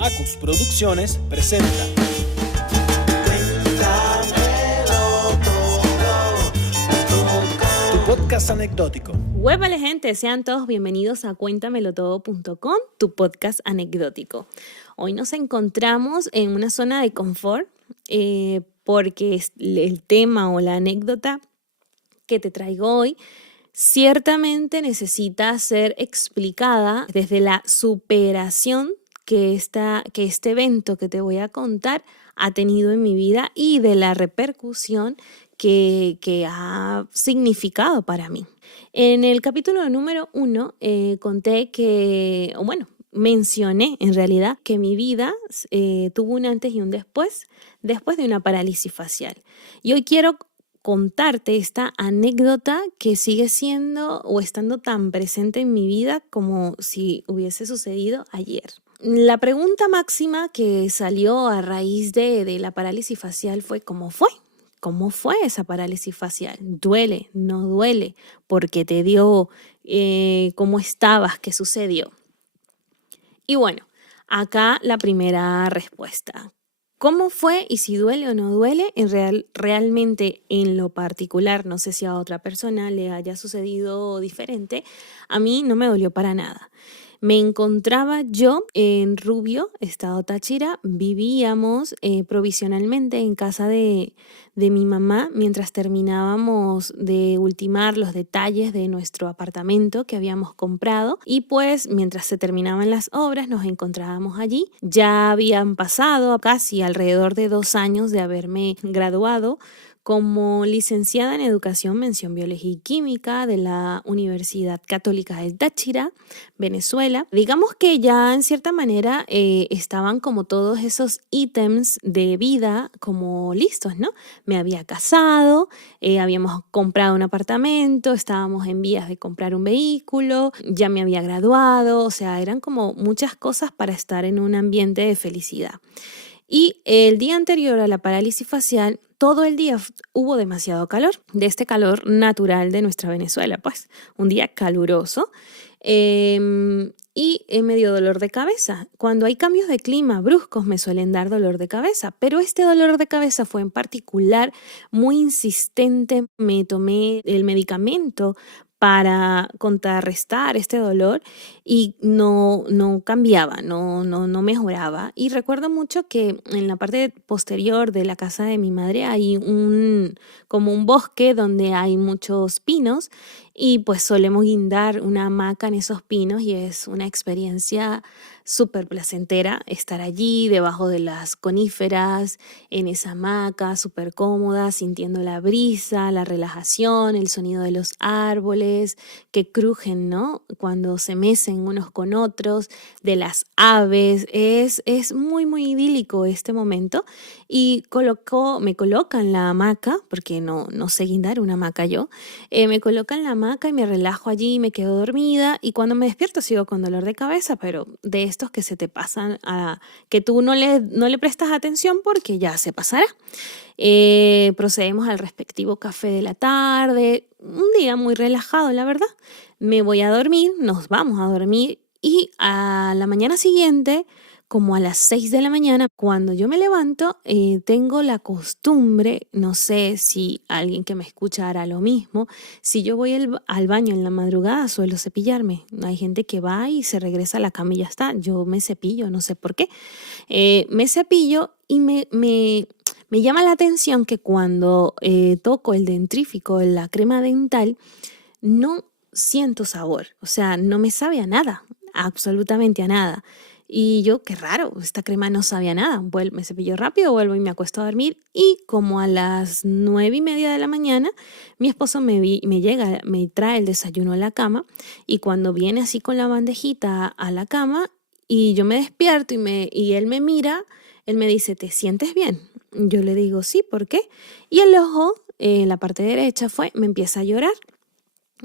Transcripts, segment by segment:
Acus Producciones presenta tu podcast anecdótico. Huépale gente, sean todos bienvenidos a cuéntamelotodo.com, tu podcast anecdótico. Hoy nos encontramos en una zona de confort porque el tema o la anécdota que te traigo hoy ciertamente necesita ser explicada desde la superación que este evento que te voy a contar ha tenido en mi vida y de la repercusión que ha significado para mí. En el capítulo número 1 mencioné en realidad que mi vida tuvo un antes y un después de una parálisis facial. Y hoy quiero contarte esta anécdota que sigue siendo o estando tan presente en mi vida como si hubiese sucedido ayer. La pregunta máxima que salió a raíz de la parálisis facial fue ¿cómo fue? ¿Cómo fue esa parálisis facial? ¿Duele? ¿No duele? ¿Por qué te dio? ¿Cómo estabas? ¿Qué sucedió? Y bueno, acá la primera respuesta. ¿Cómo fue y si duele o no duele? Realmente en lo particular, no sé si a otra persona le haya sucedido diferente, a mí no me dolió para nada. Me encontraba yo en Rubio, estado Táchira, vivíamos provisionalmente en casa de mi mamá mientras terminábamos de ultimar los detalles de nuestro apartamento que habíamos comprado y pues mientras se terminaban las obras nos encontrábamos allí. Ya habían pasado casi alrededor de 2 años de haberme graduado como licenciada en Educación, Mención Biología y Química de la Universidad Católica del Táchira, Venezuela. Digamos que ya en cierta manera estaban como todos esos ítems de vida como listos, ¿no? Me había casado, habíamos comprado un apartamento, estábamos en vías de comprar un vehículo, ya me había graduado, o sea, eran como muchas cosas para estar en un ambiente de felicidad. Y el día anterior a la parálisis facial, todo el día hubo demasiado calor, de este calor natural de nuestra Venezuela, pues un día caluroso y me dio dolor de cabeza. Cuando hay cambios de clima bruscos me suelen dar dolor de cabeza, pero este dolor de cabeza fue en particular muy insistente. Me tomé el medicamento para contrarrestar este dolor y no cambiaba, no mejoraba. Y recuerdo mucho que en la parte posterior de la casa de mi madre hay como un bosque donde hay muchos pinos y pues solemos guindar una hamaca en esos pinos y es una experiencia súper placentera estar allí debajo de las coníferas, en esa hamaca súper cómoda, sintiendo la brisa, la relajación, el sonido de los árboles que crujen, ¿no? Cuando se mecen unos con otros, de las aves. Es muy, muy idílico este momento y me colocan la hamaca, porque no sé guindar una hamaca yo, me colocan la hamaca y me relajo allí, me quedo dormida y cuando me despierto sigo con dolor de cabeza, pero de estos que se te pasan que tú no le prestas atención porque ya se pasará. Procedemos al respectivo café de la tarde, un día muy relajado, la verdad. Me voy a dormir, nos vamos a dormir y a la mañana siguiente, como a las 6 de la mañana, cuando yo me levanto, tengo la costumbre, no sé si alguien que me escucha hará lo mismo, si yo voy al baño en la madrugada suelo cepillarme. Hay gente que va y se regresa a la cama y ya está. Yo me cepillo, no sé por qué. Me cepillo y me llama la atención que cuando toco el dentrífico, la crema dental, no siento sabor, o sea, no me sabe a nada, absolutamente a nada. Y yo, qué raro, esta crema no sabe a nada. Me cepillo rápido, vuelvo y me acuesto a dormir. Y como a las 9:30 de la mañana, mi esposo me llega, me trae el desayuno a la cama. Y cuando viene así con la bandejita a la cama, y yo me despierto y él me mira, él me dice, ¿te sientes bien? Yo le digo, sí, ¿por qué? Y el ojo, en la parte derecha me empieza a llorar.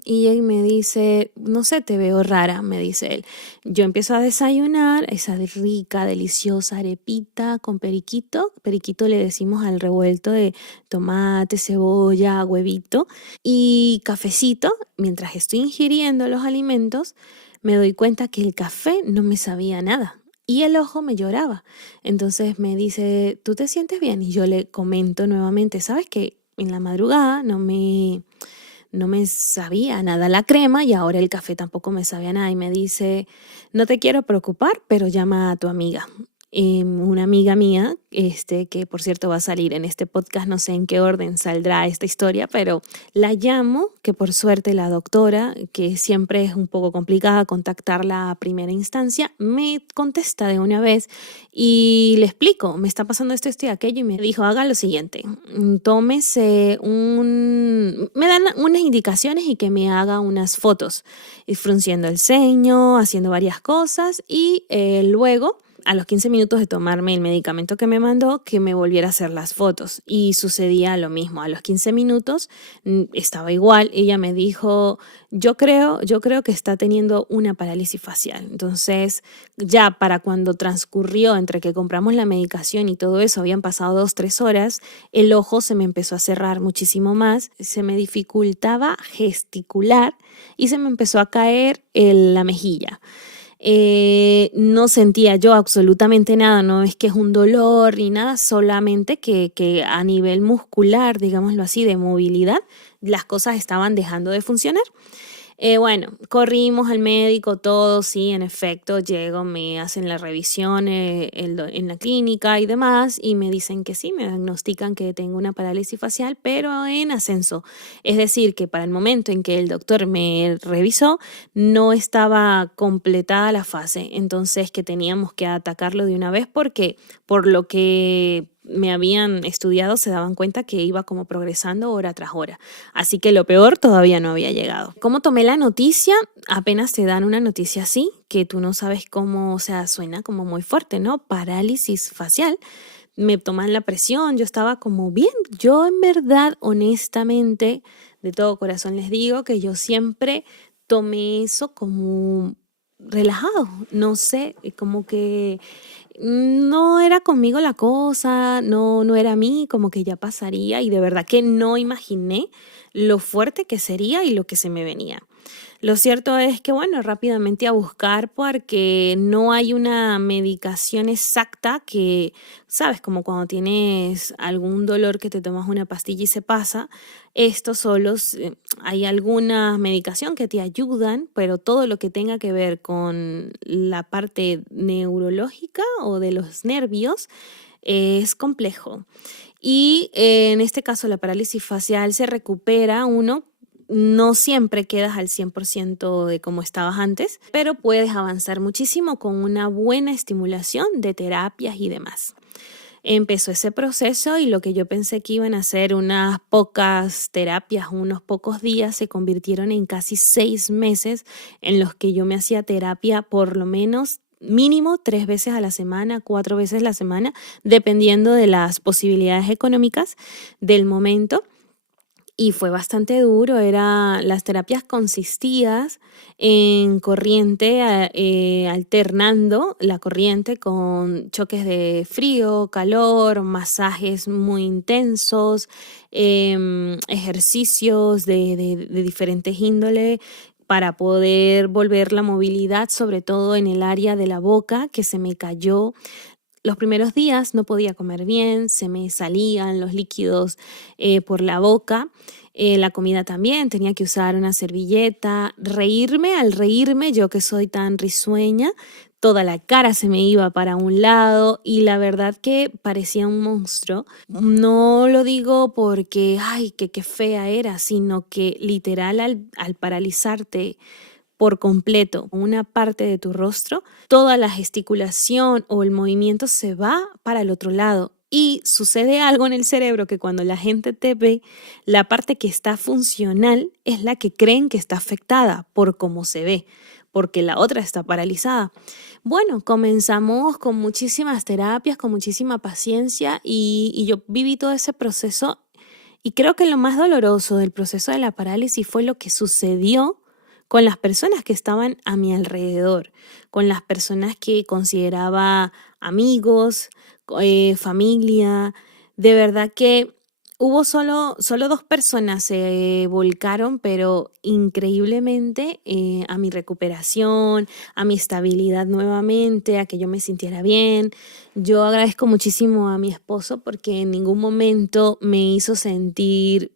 Y él me dice, no sé, te veo rara, me dice él. Yo empiezo a desayunar esa rica, deliciosa arepita con periquito. Periquito le decimos al revuelto de tomate, cebolla, huevito y cafecito. Mientras estoy ingiriendo los alimentos, me doy cuenta que el café no me sabía nada. y el ojo me lloraba. Entonces me dice, ¿tú te sientes bien? Y yo le comento nuevamente, ¿sabes qué? En la madrugada no me sabía nada la crema y ahora el café tampoco me sabía nada. Y me dice, no te quiero preocupar, pero llama a tu amiga. Una amiga mía, que por cierto va a salir en este podcast, no sé en qué orden saldrá esta historia, pero la llamo, que por suerte la doctora, que siempre es un poco complicada contactarla a primera instancia, me contesta de una vez y le explico, me está pasando esto y aquello, y me dijo, haga lo siguiente, me dan unas indicaciones y que me haga unas fotos, y frunciendo el ceño, haciendo varias cosas y luego a los 15 minutos de tomarme el medicamento que me mandó, que me volviera a hacer las fotos. Y sucedía lo mismo. A los 15 minutos estaba igual. Ella me dijo, yo creo que está teniendo una parálisis facial. Entonces, ya para cuando transcurrió entre que compramos la medicación y todo eso, habían pasado 2-3 horas, el ojo se me empezó a cerrar muchísimo más, se me dificultaba gesticular y se me empezó a caer la mejilla. No sentía yo absolutamente nada, no es que es un dolor ni nada, solamente que a nivel muscular, digámoslo así, de movilidad, las cosas estaban dejando de funcionar. Bueno, corrimos al médico, todo, sí, en efecto, llego, me hacen la revisión en la clínica y demás, y me dicen que sí, me diagnostican que tengo una parálisis facial, pero en ascenso. Es decir, que para el momento en que el doctor me revisó, no estaba completada la fase, entonces que teníamos que atacarlo de una vez porque por lo que me habían estudiado se daban cuenta que iba como progresando hora tras hora. Así que lo peor todavía no había llegado. ¿Cómo tomé la noticia? Apenas te dan una noticia así, que tú no sabes cómo, o sea, suena como muy fuerte, ¿no? Parálisis facial. Me toman la presión, yo estaba como bien. Yo en verdad, honestamente, de todo corazón les digo que yo siempre tomé eso como relajado, no sé, como que no era conmigo la cosa, no era a mí, como que ya pasaría y de verdad que no imaginé lo fuerte que sería y lo que se me venía. Lo cierto es que, bueno, rápidamente a buscar porque no hay una medicación exacta que, sabes, como cuando tienes algún dolor que te tomas una pastilla y se pasa, esto solo hay alguna medicación que te ayudan, pero todo lo que tenga que ver con la parte neurológica o de los nervios es complejo. Y en este caso la parálisis facial se recupera uno. No siempre quedas al 100% de como estabas antes, pero puedes avanzar muchísimo con una buena estimulación de terapias y demás. Empezó ese proceso y lo que yo pensé que iban a ser unas pocas terapias, unos pocos días, se convirtieron en casi 6 meses en los que yo me hacía terapia por lo menos mínimo 3 veces a la semana, 4 veces a la semana, dependiendo de las posibilidades económicas del momento. Y fue bastante duro, las terapias consistían en corriente, alternando la corriente con choques de frío, calor, masajes muy intensos, ejercicios de diferentes índoles para poder volver la movilidad, sobre todo en el área de la boca, que se me cayó. Los primeros días no podía comer bien, se me salían los líquidos por la boca, la comida también, tenía que usar una servilleta, al reírme, yo que soy tan risueña, toda la cara se me iba para un lado y la verdad que parecía un monstruo. No lo digo porque, ay, qué fea era, sino que literal al paralizarte por completo una parte de tu rostro, toda la gesticulación o el movimiento se va para el otro lado. Y sucede algo en el cerebro que cuando la gente te ve, la parte que está funcional es la que creen que está afectada por cómo se ve, porque la otra está paralizada. Bueno, comenzamos con muchísimas terapias, con muchísima paciencia y yo viví todo ese proceso y creo que lo más doloroso del proceso de la parálisis fue lo que sucedió con las personas que estaban a mi alrededor, con las personas que consideraba amigos, familia. De verdad que Hubo solo dos personas se volcaron, pero increíblemente a mi recuperación, a mi estabilidad nuevamente, a que yo me sintiera bien. Yo agradezco muchísimo a mi esposo porque en ningún momento me hizo sentir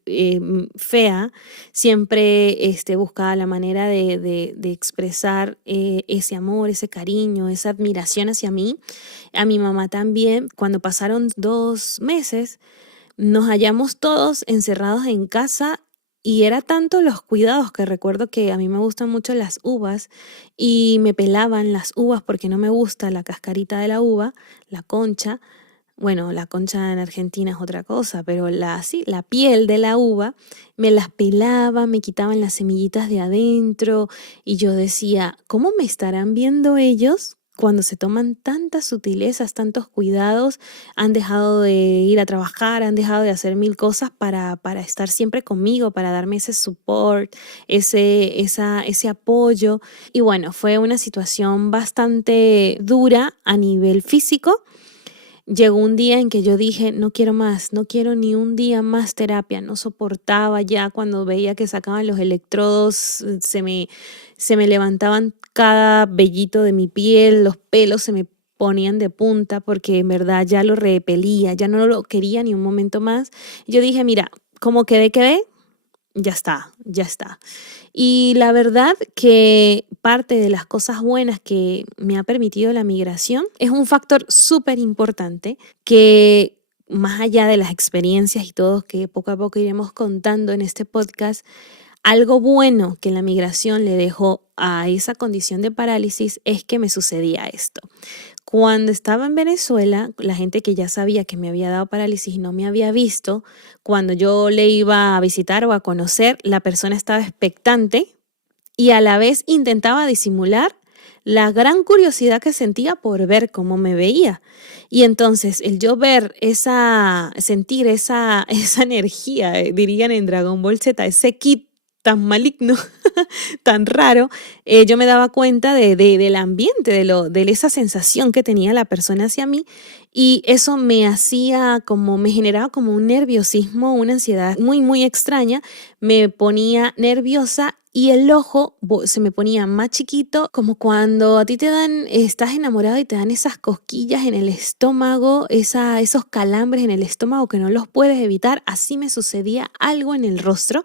fea. Siempre buscaba la manera de expresar ese amor, ese cariño, esa admiración hacia mí. A mi mamá también. Cuando pasaron 2 meses, nos hallamos todos encerrados en casa y era tanto los cuidados que recuerdo que a mí me gustan mucho las uvas y me pelaban las uvas porque no me gusta la cascarita de la uva, la concha. Bueno, la concha en Argentina es otra cosa, pero sí, la piel de la uva me las pelaban, me quitaban las semillitas de adentro y yo decía, ¿cómo me estarán viendo ellos cuando se toman tantas sutilezas, tantos cuidados? Han dejado de ir a trabajar, han dejado de hacer mil cosas para estar siempre conmigo, para darme ese support, ese apoyo. Y bueno, fue una situación bastante dura a nivel físico. Llegó un día en que yo dije, no quiero más, no quiero ni un día más terapia, no soportaba ya cuando veía que sacaban los electrodos, se me levantaban cada vellito de mi piel, los pelos se me ponían de punta porque en verdad ya lo repelía, ya no lo quería ni un momento más. Yo dije, mira, como quedé, ya está, ya está. Y la verdad que parte de las cosas buenas que me ha permitido la migración es un factor súper importante que, más allá de las experiencias y todo que poco a poco iremos contando en este podcast, algo bueno que la migración le dejó a esa condición de parálisis es que me sucedía esto. Cuando estaba en Venezuela, la gente que ya sabía que me había dado parálisis y no me había visto, cuando yo le iba a visitar o a conocer, la persona estaba expectante y a la vez intentaba disimular la gran curiosidad que sentía por ver cómo me veía. Y entonces el yo sentir esa energía, dirían en Dragon Ball Z, ese kit tan maligno, tan raro, yo me daba cuenta del ambiente, de esa sensación que tenía la persona hacia mí y eso me generaba como un nerviosismo, una ansiedad muy, muy extraña, me ponía nerviosa y el ojo se me ponía más chiquito, como cuando a ti estás enamorado y te dan esas cosquillas en el estómago, esos calambres en el estómago que no los puedes evitar. Así me sucedía algo en el rostro.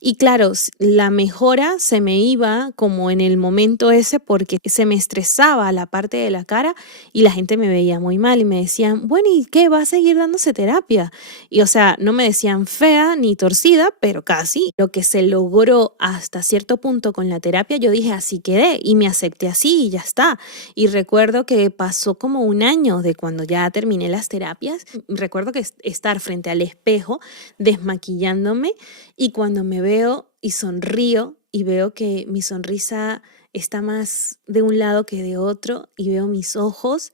Y claro, la mejora se me iba como en el momento ese porque se me estresaba la parte de la cara y la gente me veía muy mal y me decían, bueno, ¿y qué? ¿Va a seguir dándose terapia? Y o sea, no me decían fea ni torcida, pero casi. Lo que se logró hasta cierto punto con la terapia, yo dije, así quedé y me acepté así y ya está. Y recuerdo que pasó como un año de cuando ya terminé las terapias. Recuerdo que estar frente al espejo, desmaquillándome y cuando me veo y sonrío y veo que mi sonrisa está más de un lado que de otro y veo mis ojos,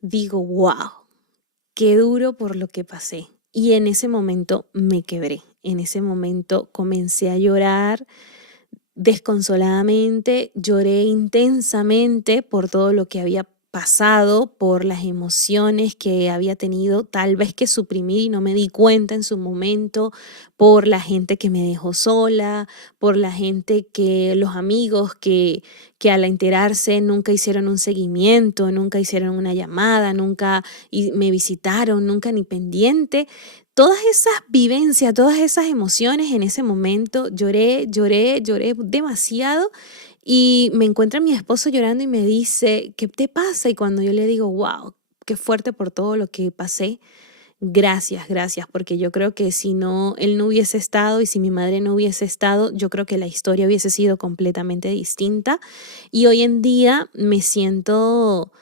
digo, wow, qué duro por lo que pasé. Y en ese momento me quebré. En ese momento comencé a llorar desconsoladamente, lloré intensamente por todo lo que había pasado, por las emociones que había tenido, tal vez que suprimir y no me di cuenta en su momento, por la gente que me dejó sola, por la gente los amigos que al enterarse nunca hicieron un seguimiento, nunca hicieron una llamada, nunca me visitaron, nunca ni pendiente. Todas esas vivencias, todas esas emociones en ese momento, lloré demasiado y me encuentra mi esposo llorando y me dice, ¿qué te pasa? Y cuando yo le digo, wow, qué fuerte por todo lo que pasé, gracias, porque yo creo que si no, él no hubiese estado y si mi madre no hubiese estado, yo creo que la historia hubiese sido completamente distinta. Y hoy en día me siento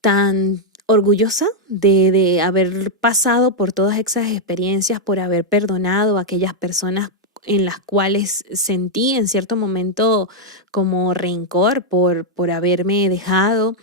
tan orgullosa de haber pasado por todas esas experiencias, por haber perdonado a aquellas personas en las cuales sentí en cierto momento como rencor por haberme dejado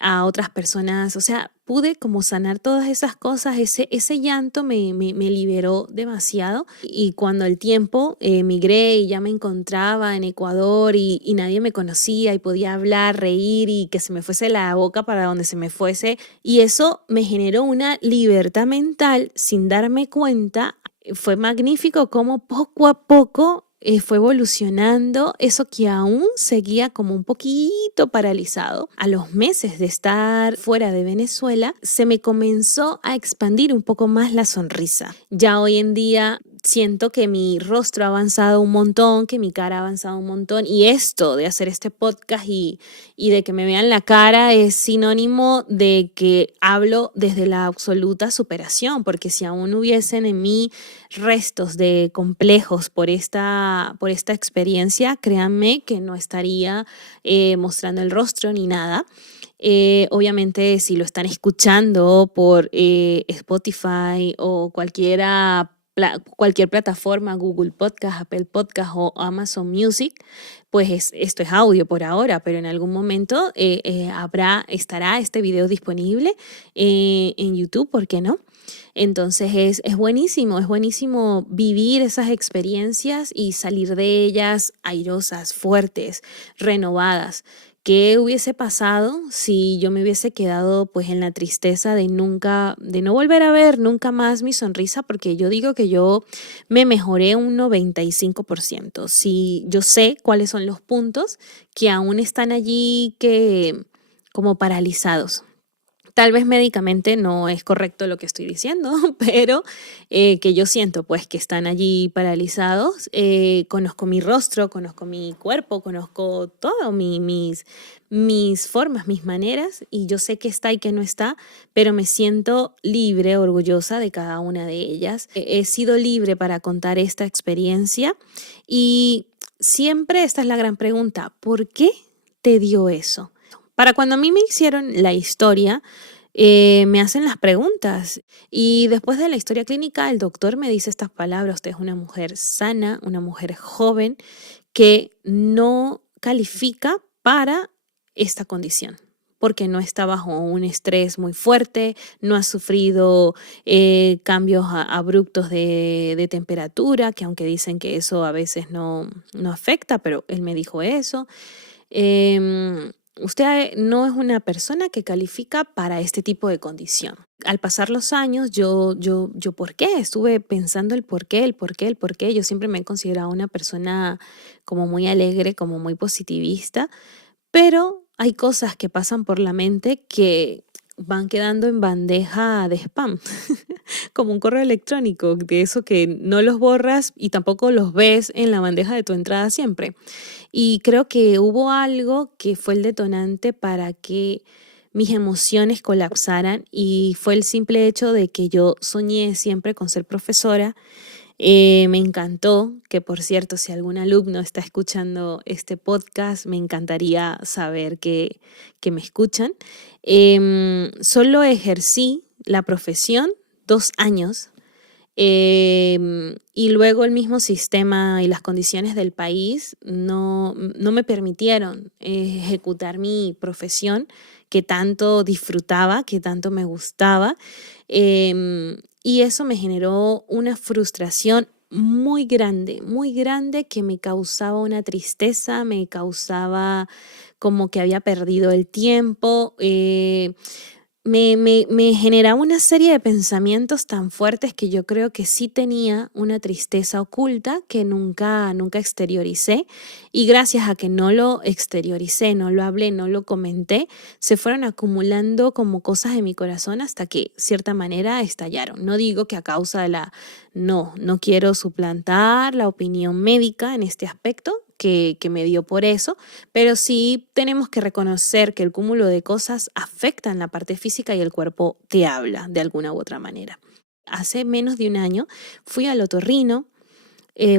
a otras personas. O sea, pude como sanar todas esas cosas, ese llanto me liberó demasiado. Y cuando el tiempo migré y ya me encontraba en Ecuador y nadie me conocía y podía hablar, reír y que se me fuese la boca para donde se me fuese. Y eso me generó una libertad mental sin darme cuenta Fue magnífico cómo poco a poco fue evolucionando eso que aún seguía como un poquito paralizado. A los meses de estar fuera de Venezuela, se me comenzó a expandir un poco más la sonrisa. Ya hoy en día siento que mi rostro ha avanzado un montón, que mi cara ha avanzado un montón, y esto de hacer este podcast y de que me vean la cara es sinónimo de que hablo desde la absoluta superación, porque si aún hubiesen en mí restos de complejos por esta experiencia, créanme que no estaría mostrando el rostro ni nada. Obviamente, si lo están escuchando por Spotify o cualquier plataforma, Google Podcast, Apple Podcast o Amazon Music, pues esto es audio por ahora, pero en algún momento estará este video disponible en YouTube, ¿por qué no? Entonces es buenísimo vivir esas experiencias y salir de ellas airosas, fuertes, renovadas. ¿Qué hubiese pasado si yo me hubiese quedado pues en la tristeza de no volver a ver nunca más mi sonrisa? Porque yo digo que yo me mejoré un 95%. Si yo sé cuáles son los puntos que aún están allí que como paralizados. Tal vez médicamente no es correcto lo que estoy diciendo, pero que yo siento pues que están allí paralizados. Conozco mi rostro, conozco mi cuerpo, conozco todo, mis formas, mis maneras, y yo sé que está y que no está, pero me siento libre, orgullosa de cada una de ellas. He sido libre para contar esta experiencia y siempre esta es la gran pregunta, ¿por qué te dio eso? Para cuando a mí me hicieron la historia, me hacen las preguntas y después de la historia clínica el doctor me dice estas palabras: usted es una mujer sana, una mujer joven que no califica para esta condición porque no está bajo un estrés muy fuerte, no ha sufrido cambios abruptos de temperatura, que aunque dicen que eso a veces no afecta, pero él me dijo eso. Usted no es una persona que califica para este tipo de condición. Al pasar los años, yo, ¿por qué? Estuve pensando el por qué. Yo siempre me he considerado una persona como muy alegre, como muy positivista, pero hay cosas que pasan por la mente que van quedando en bandeja de spam, como un correo electrónico, de eso que no los borras y tampoco los ves en la bandeja de tu entrada siempre. Y creo que hubo algo que fue el detonante para que mis emociones colapsaran y fue el simple hecho de que yo soñé siempre con ser profesora. Me encantó, que por cierto, si algún alumno está escuchando este podcast, me encantaría saber que me escuchan. Solo ejercí la profesión 2 años. Y luego el mismo sistema y las condiciones del país no me permitieron ejecutar mi profesión que tanto disfrutaba, que tanto me gustaba. Y eso me generó una frustración muy grande que me causaba una tristeza, me causaba como que había perdido el tiempo. Me generaba una serie de pensamientos tan fuertes que yo creo que sí tenía una tristeza oculta que nunca exterioricé, y gracias a que no lo exterioricé, no lo hablé, no lo comenté, se fueron acumulando como cosas en mi corazón hasta que, de cierta manera, estallaron. No digo que a causa de no quiero suplantar la opinión médica en este aspecto, que me dio por eso, pero sí tenemos que reconocer que el cúmulo de cosas afectan la parte física y el cuerpo te habla de alguna u otra manera. Hace menos de un año fui al otorrino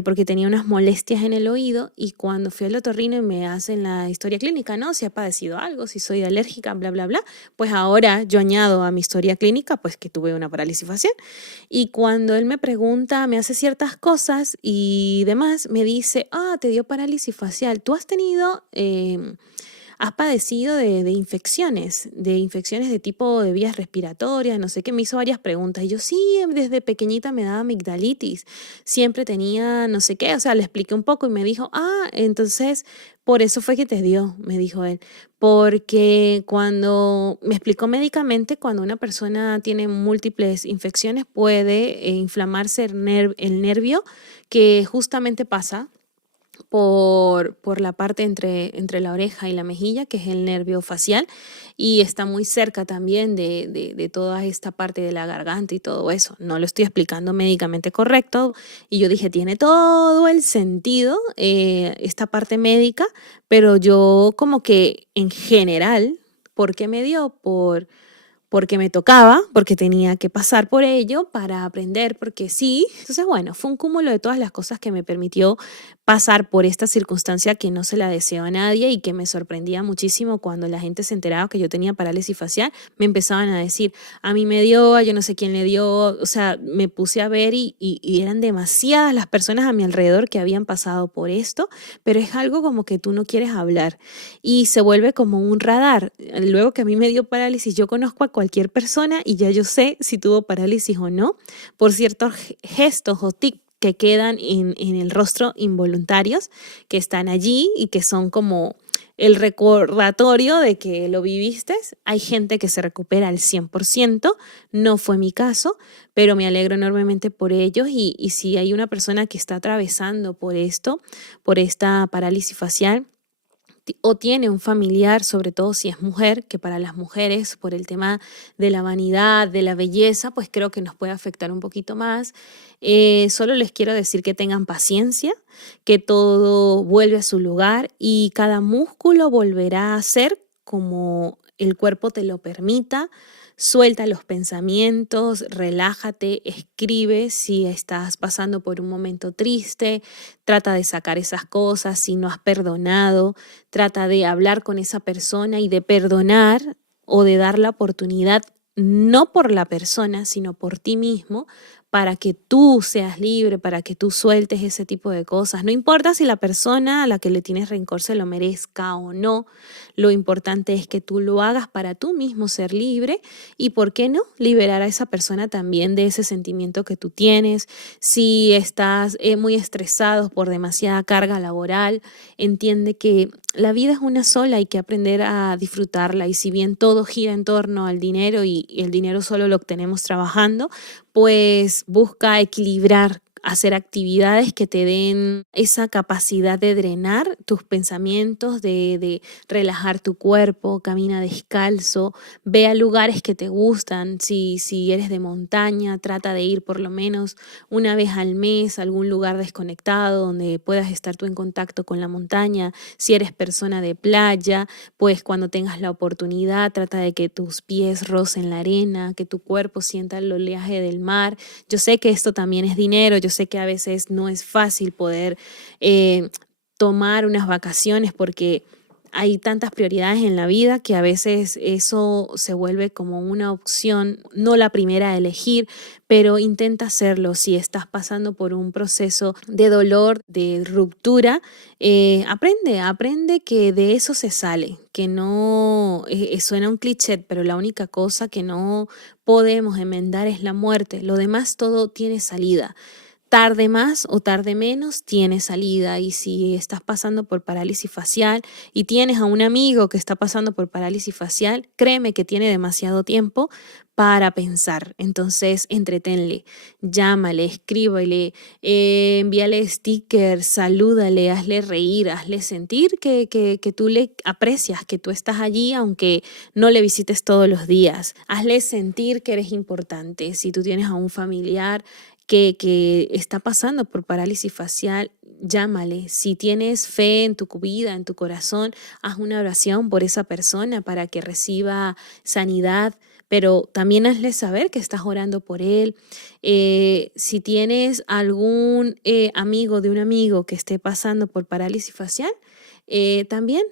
porque tenía unas molestias en el oído, y cuando fui al otorrino y me hacen la historia clínica, ¿no? Si he padecido algo, si soy alérgica, bla, bla, bla, pues ahora yo añado a mi historia clínica pues que tuve una parálisis facial, y cuando él me pregunta, me hace ciertas cosas y demás, me dice: te dio parálisis facial, ¿tú has tenido has padecido de infecciones, de tipo de vías respiratorias, no sé qué, me hizo varias preguntas. Y yo sí, desde pequeñita me daba amigdalitis, siempre tenía no sé qué, o sea, le expliqué un poco y me dijo, entonces por eso fue que te dio, me dijo él, porque cuando me explicó médicamente, cuando una persona tiene múltiples infecciones puede inflamarse el nervio que justamente pasa por la parte entre la oreja y la mejilla, que es el nervio facial, y está muy cerca también de toda esta parte de la garganta y todo eso. No lo estoy explicando médicamente correcto, y yo dije, tiene todo el sentido esta parte médica, pero yo como que en general, ¿por qué me dio? Porque me tocaba, porque tenía que pasar por ello para aprender, porque sí. Entonces, bueno, fue un cúmulo de todas las cosas que me permitió pasar por esta circunstancia que no se la deseo a nadie y que me sorprendía muchísimo cuando la gente se enteraba que yo tenía parálisis facial. Me empezaban a decir, a mí me dio, a yo no sé quién le dio. O sea, me puse a ver y eran demasiadas las personas a mi alrededor que habían pasado por esto, pero es algo como que tú no quieres hablar y se vuelve como un radar. Luego que a mí me dio parálisis, yo conozco a cualquier persona y ya yo sé si tuvo parálisis o no por ciertos gestos o tics que quedan en el rostro involuntarios, que están allí y que son como el recordatorio de que lo viviste. Hay gente que se recupera al 100%, no fue mi caso, pero me alegro enormemente por ellos y si hay una persona que está atravesando por esto, por esta parálisis facial, o tiene un familiar, sobre todo si es mujer, que para las mujeres, por el tema de la vanidad, de la belleza, pues creo que nos puede afectar un poquito más. Solo les quiero decir que tengan paciencia, que todo vuelve a su lugar y cada músculo volverá a ser como el cuerpo te lo permita. Suelta los pensamientos, relájate, escribe si estás pasando por un momento triste, trata de sacar esas cosas, si no has perdonado, trata de hablar con esa persona y de perdonar o de dar la oportunidad, no por la persona, sino por ti mismo, para que tú seas libre, para que tú sueltes ese tipo de cosas. No importa si la persona a la que le tienes rencor se lo merezca o no, lo importante es que tú lo hagas para tú mismo ser libre y, ¿por qué no?, liberar a esa persona también de ese sentimiento que tú tienes. Si estás muy estresado por demasiada carga laboral, entiende que la vida es una sola, hay que aprender a disfrutarla y si bien todo gira en torno al dinero y el dinero solo lo obtenemos trabajando, pues busca equilibrar, hacer actividades que te den esa capacidad de drenar tus pensamientos, de relajar tu cuerpo, camina descalzo, ve a lugares que te gustan, si eres de montaña, trata de ir por lo menos una vez al mes a algún lugar desconectado donde puedas estar tú en contacto con la montaña. Si eres persona de playa, pues cuando tengas la oportunidad, trata de que tus pies rocen la arena, que tu cuerpo sienta el oleaje del mar. Yo sé que esto también es dinero, yo sé que a veces no es fácil poder tomar unas vacaciones porque hay tantas prioridades en la vida que a veces eso se vuelve como una opción, no la primera a elegir, pero intenta hacerlo. Si estás pasando por un proceso de dolor, de ruptura, aprende que de eso se sale, que no, suena un cliché, pero la única cosa que no podemos enmendar es la muerte. Lo demás todo tiene salida. Tarde más o tarde menos tiene salida y si estás pasando por parálisis facial y tienes a un amigo que está pasando por parálisis facial, créeme que tiene demasiado tiempo para pensar. Entonces, entretenle, llámale, escríbele, envíale stickers, salúdale, hazle reír, hazle sentir que tú le aprecias, que tú estás allí aunque no le visites todos los días. Hazle sentir que eres importante. Si tú tienes a un familiar que está pasando por parálisis facial, llámale. Si tienes fe en tu vida, en tu corazón, haz una oración por esa persona para que reciba sanidad, pero también hazle saber que estás orando por él. Si tienes algún amigo de un amigo que esté pasando por parálisis facial, también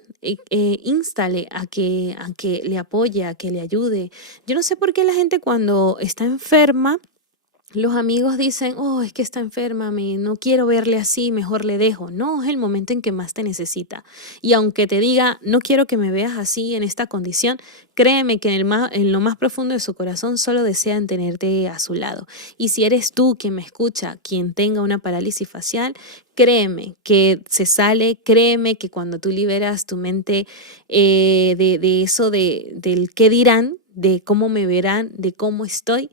instale a que le apoye, a que le ayude. Yo no sé por qué la gente cuando está enferma Los amigos dicen, oh, es que está enferma, no quiero verle así, mejor le dejo. No, es el momento en que más te necesita. Y aunque te diga, no quiero que me veas así en esta condición, créeme que en lo más profundo de su corazón solo desean tenerte a su lado. Y si eres tú quien me escucha, quien tenga una parálisis facial, créeme que se sale, créeme que cuando tú liberas tu mente de eso, del qué dirán, de cómo me verán, de cómo estoy,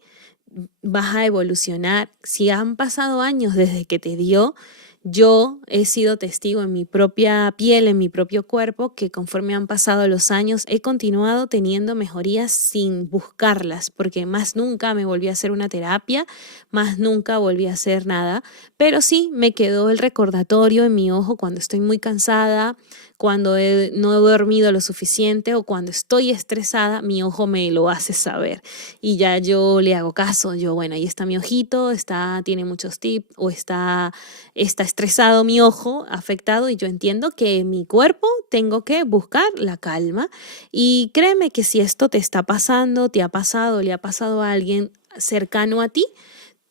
vas a evolucionar. Si han pasado años desde que te dio, yo he sido testigo en mi propia piel, en mi propio cuerpo, que conforme han pasado los años he continuado teniendo mejorías sin buscarlas, porque más nunca me volví a hacer una terapia, más nunca volví a hacer nada, pero sí me quedó el recordatorio en mi ojo cuando estoy muy cansada, cuando no he dormido lo suficiente o cuando estoy estresada, mi ojo me lo hace saber y ya yo le hago caso. Yo, bueno, ahí está mi ojito, tiene muchos tips o está estresado mi ojo, afectado, y yo entiendo que en mi cuerpo tengo que buscar la calma. Y créeme que si esto te está pasando, te ha pasado, le ha pasado a alguien cercano a ti,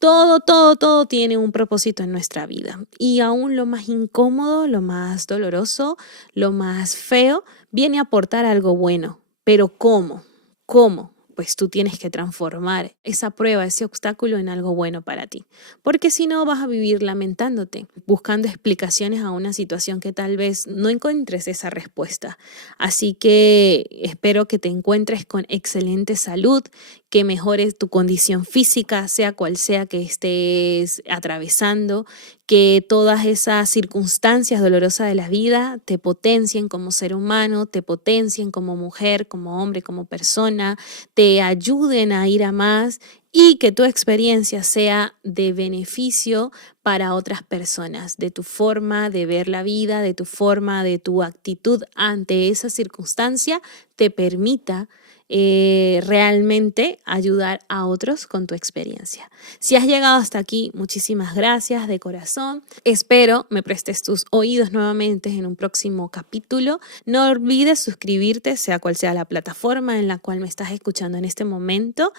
todo tiene un propósito en nuestra vida. Y aún lo más incómodo, lo más doloroso, lo más feo, viene a aportar algo bueno. Pero ¿cómo? ¿Cómo? Pues tú tienes que transformar esa prueba, ese obstáculo en algo bueno para ti. Porque si no vas a vivir lamentándote, buscando explicaciones a una situación que tal vez no encuentres esa respuesta. Así que espero que te encuentres con excelente salud, que mejores tu condición física, sea cual sea que estés atravesando, que todas esas circunstancias dolorosas de la vida te potencien como ser humano, te potencien como mujer, como hombre, como persona, te ayuden a ir a más y que tu experiencia sea de beneficio para otras personas, de tu forma de ver la vida, de tu forma, de tu actitud ante esa circunstancia, te permita realmente ayudar a otros con tu experiencia. Si has llegado hasta aquí, muchísimas gracias de corazón. Espero me prestes tus oídos nuevamente en un próximo capítulo. No olvides suscribirte, sea cual sea la plataforma en la cual me estás escuchando en este momento.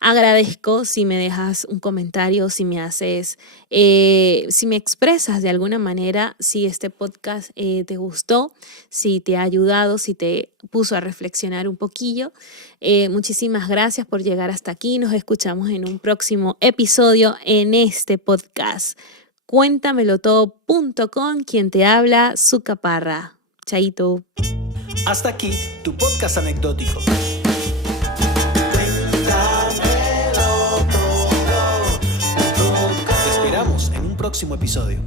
Agradezco si me dejas un comentario, si me haces, si me expresas de alguna manera si este podcast te gustó, si te ha ayudado, si te puso a reflexionar un poquillo. Muchísimas gracias por llegar hasta aquí. Nos escuchamos en un próximo episodio en este podcast. Cuéntamelotodo.com, quien te habla, Zucca Parra. Chaito. Hasta aquí tu podcast anecdótico. Te esperamos en un próximo episodio.